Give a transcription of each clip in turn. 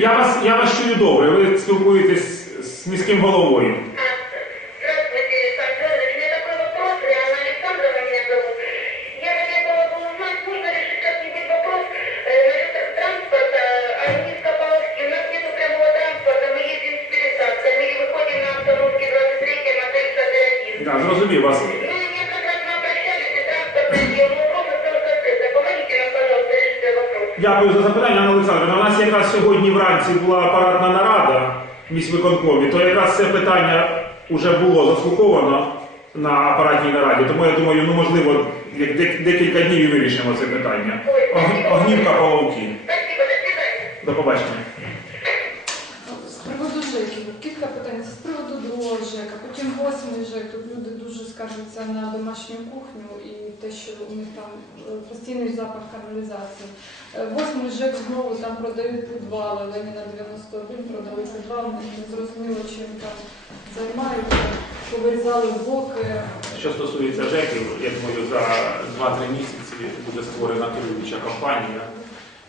Я вас, я вас чую добре, ви спілкуєтесь з міським головою. Здравствуйте, Александр Дякую за запитання, Анна Олександровна. У нас якраз сьогодні вранці була апаратна нарада в міськвиконкомі, то якраз це питання вже було заслуховано на апаратній нараді. Тому я думаю, ну можливо, декілька днів і вирішимо це питання. Огнівка. Спасибо, до побачення. З приводу ЖЕКів, кілька питань. З приводу другого ЖЕКа, потім восьмий ЖЕК. Тут люди дуже скаржаться на домашню кухню і те, що у них там е, постійний запах каналізації. Е, Восьмий ЖЕК знову там продають підвали, Леніна 91 продали підвал, не зрозуміло, чим там займаються, повирізали боки. Що стосується ЖЕКів, я думаю, за 2-3 місяці буде створена керуюча компанія.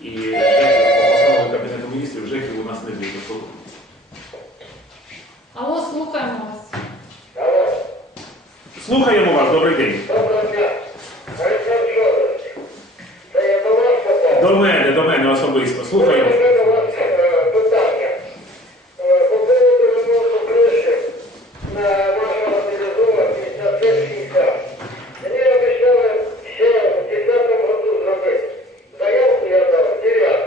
І ЖЕКів по постанові Кабінету міністрів ЖЕКів у нас не буде. Алло, слухаємо вас. Слухаємо вас, добрий день. До мене, до мене особисто. Слухаємо. У мене до вас е, питання. Е, По поводу ремонту криші на вашого мобілізова 5560. Мені обіцяли ще в 10 году зробити. Заявку я дав в 9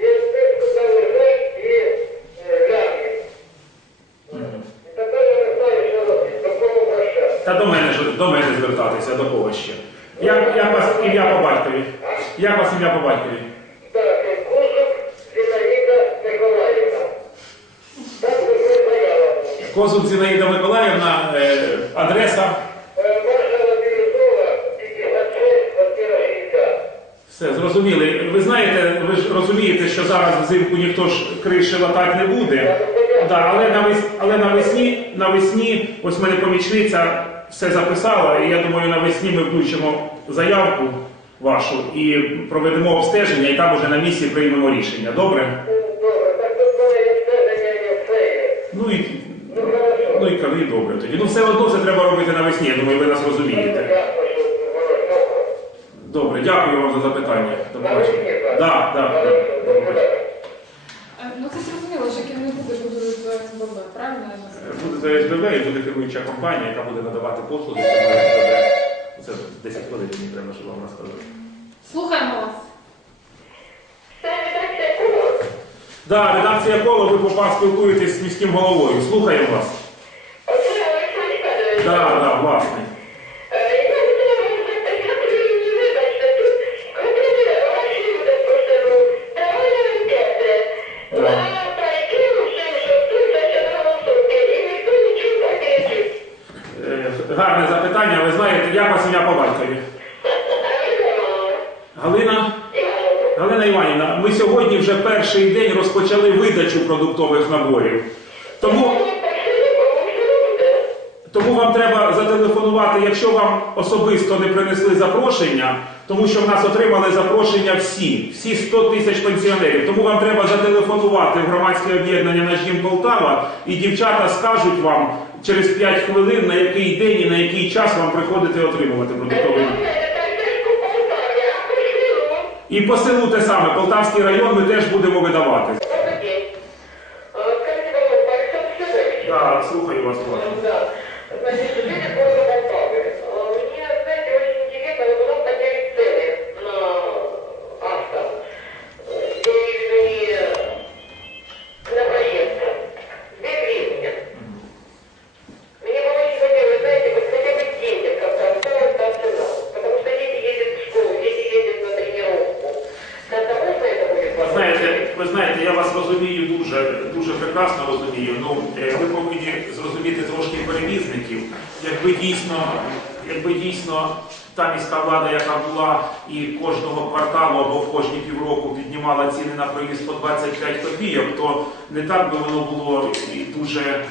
Є те, сказали ЖЕК і е, ляги. І тепер я не знаю, що робити. До кого обращатися. Та до мене ж до мене звертатися, до кого ще. Як, як вас ім'я по батькові? Як вас ім'я по батькові? Так, е, Зінаїда Миколаївна. Так, ви заява. Козуб Зінаїда Миколаївна, е, адреса. Е, Ваша мобілізова 56, квартира 60. Все, зрозуміли. Ви знаєте, ви ж розумієте, що зараз взимку ніхто ж криші латати не буде. Да, але, навес, але навесні, навесні, ось в мене помічниця все записала, і я думаю, навесні ми включимо заявку вашу і проведемо обстеження, і там уже на місці приймемо рішення. Добре? Добре, так тут все. Ну і, Ну, і кажи, добре тоді. Ну все одно це треба робити навесні, я думаю, ви нас розумієте. Добре, дякую вам за запитання. До побачення. Навесні, так? Хорошо, до побачення. Е, Ну це зрозуміло, ЖЕКів не буде, будуть до СББ, правильно я розумію? Буде за СБВ і буде керуюча компанія, яка буде надавати послуги. Це 10 хвилин мені треба, щоб вам розказати. Слухаємо вас. Так, редакція кого? Да, редакція коло, ви попав спілкуєтесь з міським головою. Слухаємо вас. Так, да. Да, да, власне. Перший день розпочали видачу продуктових наборів. Тому, тому вам треба зателефонувати, якщо вам особисто не принесли запрошення, тому що в нас отримали запрошення всі, всі 100 тисяч пенсіонерів. Тому вам треба зателефонувати в громадське об'єднання «Наш дім Полтава, і дівчата скажуть вам через 5 хвилин, на який день і на який час вам приходити отримувати продуктовий. І по селу те саме, Полтавський район ми теж будемо видавати. Так, слухаю вас. уважно. Дуже, прекрасно розумію. Ну, е, ви повинні зрозуміти трошки перевізників. Якби дійсно, якби дійсно та міська влада, яка була і кожного кварталу або в кожні півроку піднімала ціни на проїзд по 25 копійок, то не так би воно було і дуже.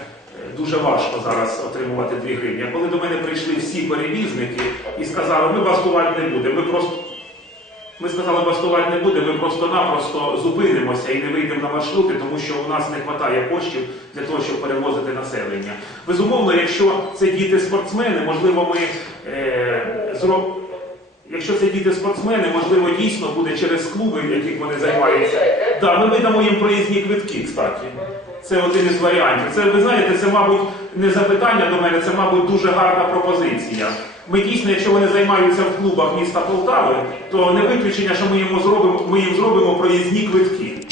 Дуже важко зараз отримувати 2 гривні. Коли до мене прийшли всі перевізники і сказали, ми бастувати не будемо, ми просто Ми сказали, бастувати не буде, ми просто-напросто зупинимося і не вийдемо на маршрути, тому що у нас не вистачає коштів для того, щоб перевозити населення. Безумовно, якщо це діти-спортсмени, можливо, ми е, зро... Якщо це діти-спортсмени, можливо, дійсно буде через клуби, в яких вони займаються. Да, ми видамо їм проїзні квитки, кстати. Це один із варіантів. Це, ви знаєте, це, мабуть, не запитання до мене, це, мабуть, дуже гарна пропозиція. Ми дійсно, якщо вони займаються в клубах міста Полтави, то не виключення, що ми їм зробимо, ми їм зробимо проїзні квитки.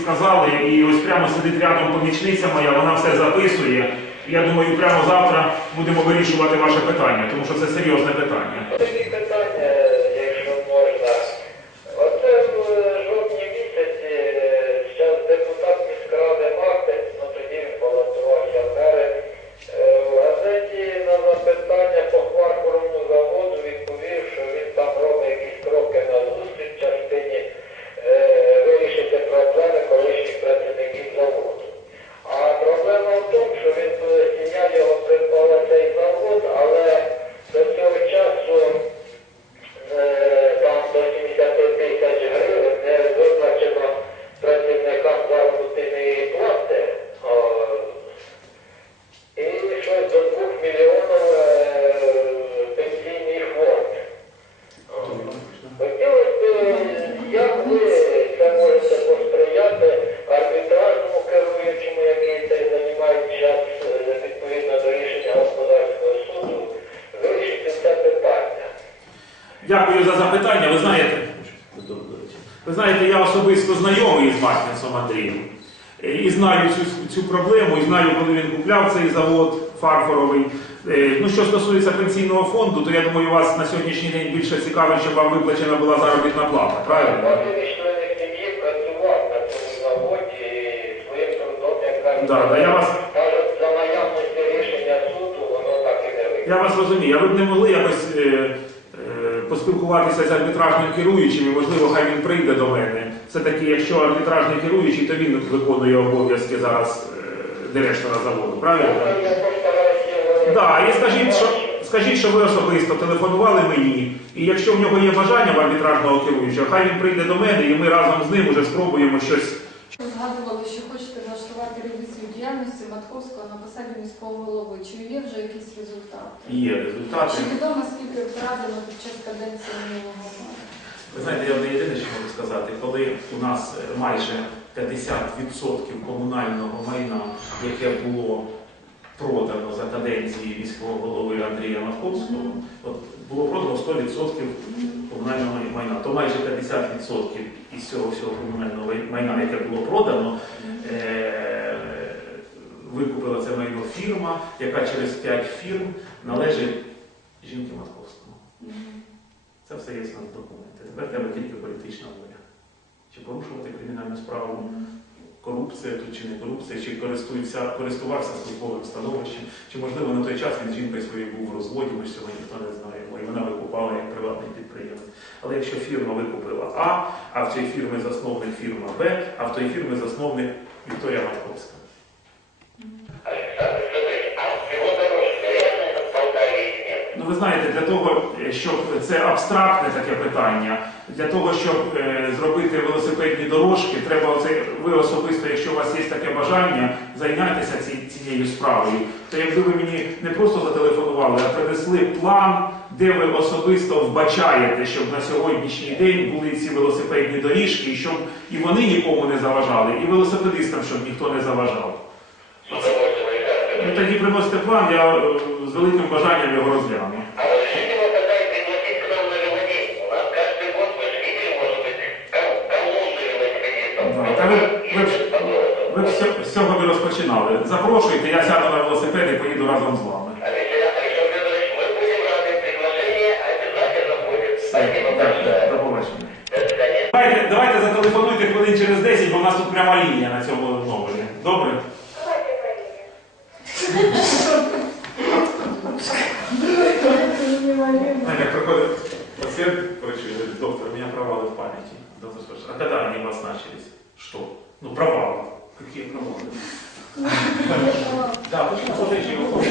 Підсказали. І ось прямо сидить рядом помічниця моя, вона все записує. Я думаю, прямо завтра будемо вирішувати ваше питання, тому що це серйозне питання. Дякую за запитання. Ви знаєте, ви знаєте, я особисто знайомий з Мартінсом Андрієм. І знаю цю, цю проблему, і знаю, коли він купляв цей завод фарфоровий. Е, Ну, що стосується пенсійного фонду, то я думаю, вас на сьогоднішній день більше цікавить, щоб вам виплачена була заробітна плата, правильно? Да, да, я вас- кажуть, за наявності рішення суду, воно так і не вийде. Я вас розумію, а ви б не могли якось е, поспілкуватися з арбітражним керуючим, і можливо, хай він прийде до мене. Все-таки, якщо арбітражний керуючий, то він виконує обов'язки зараз е, директора заводу, правильно? Так, і скажіть, що, скажіть, що ви особисто телефонували мені, і якщо в нього є бажання в арбітражного керуючого, хай він прийде до мене, і ми разом з ним уже спробуємо щось. Згадували, що хочете влаштувати ревізію діяльності Матковського на посаді міського голови. Чи є вже якісь результати? Є результати. Чи відомо, вкрадено під час каденції минулого року? Ви знаєте, я одне єдине, що можу сказати, коли у нас майже 50% комунального майна, яке було продано за каденції міського голови Андрія Матковського, от було продано 100% комунального майна, то майже 50% із цього всього комунального майна, яке було продано, е, викупила це майно фірма, яка через 5 фірм належить жінки Матковського. Це все є в нас документи. Тепер треба тільки політична воля. Чи порушувати кримінальну справу, корупція тут чи не корупція, чи користувався службовим становищем, чи можливо на той час він з жінкою своєю був в розводі, ми ж цього ніхто не знає, бо і вона викупала як приватний підприємець. Але якщо фірма викупила А, а в цій фірмі засновник фірма Б, а в тої фірми засновник Вікторія Матковська. Ви знаєте, для того, е, щоб це абстрактне таке питання, для того, щоб е, зробити велосипедні дорожки, треба оце, ви особисто, якщо у вас є таке бажання, зайнятися ці, цією справою. То якби ви мені не просто зателефонували, а принесли план, де ви особисто вбачаєте, щоб на сьогоднішній день були ці велосипедні доріжки, і щоб і вони нікому не заважали, і велосипедистам, щоб ніхто не заважав С удовольствием, Александр Ну, тоді приносите план, я е, з великим бажанням його розгляну. А разрешите его тогда и пригласить к нам на велодень? У нас каждый год, вы же видели, может быть, кол- колонны велосипедистов. Да, Та ви, ви Ви з з цього не розпочинали. Запрошуйте, я сяду на велосипед і поїду разом з вами. Алексей Александр Федорович, мы будем рады. Приглашение обязательно будет. Все, Спасибо дякую. большое. До побачення. До свидания. Давайте, давайте зателефонуйте хвилин через 10, бо у нас тут пряма лінія на цьому номері. Добре? пациент к врачу и говорит, доктор, у меня провалы в памяти. Доктор спрашивает, а когда они у вас начались? Что? Ну, провалы. Какие провалы? Да, почему смотрите его?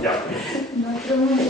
Дякую. На прямому.